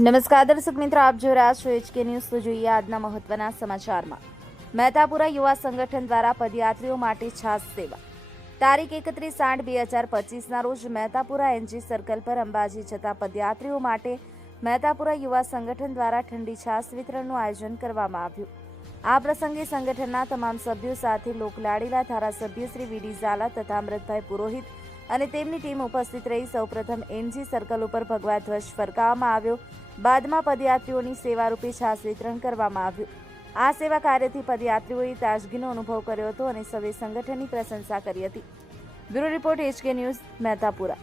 નમસ્કાર દર્શક મિત્રો, આપ જોઈ રહ્યા છો HK ન્યૂઝ। તો જોઈએ આજના મહત્વના સમાચારમાં। મહેતાપુરા યુવા સંગઠન દ્વારા પદયાત્રીઓ માટે છાસ સેવા। તારીખ 31/8/2025ના રોજ મહેતાપુરા NG સર્કલ પર અંબાજી જતા પદયાત્રીઓ માટે મહેતાપુરા યુવા સંગઠન દ્વારા ઠંડી છાસ વિતરણનું આયોજન કરવામાં આવ્યું। આ પ્રસંગે સંગઠનના તમામ સભ્યો સાથે લોકલાડીલા ધારાસભ્ય શ્રી વીડી ઝાલા તથા અમૃતભાઈ પુરોહિત અને તેમની ટીમ ઉપસ્થિત રહી સૌપ્રથમ NG સર્કલ ઉપર ભગવા ધ્વજ ફરકાવવામાં આવ્યો। બાદમાં પદયાત્રીઓની સેવારૂપે છાસ વિતરણ કરવામાં આવ્યું। આ સેવા કાર્યથી પદયાત્રીઓએ તાજગીનો અનુભવ કર્યો હતો અને સૌએ સંગઠનની પ્રશંસા કરી હતી। Bureau report HK news, Mehtapura.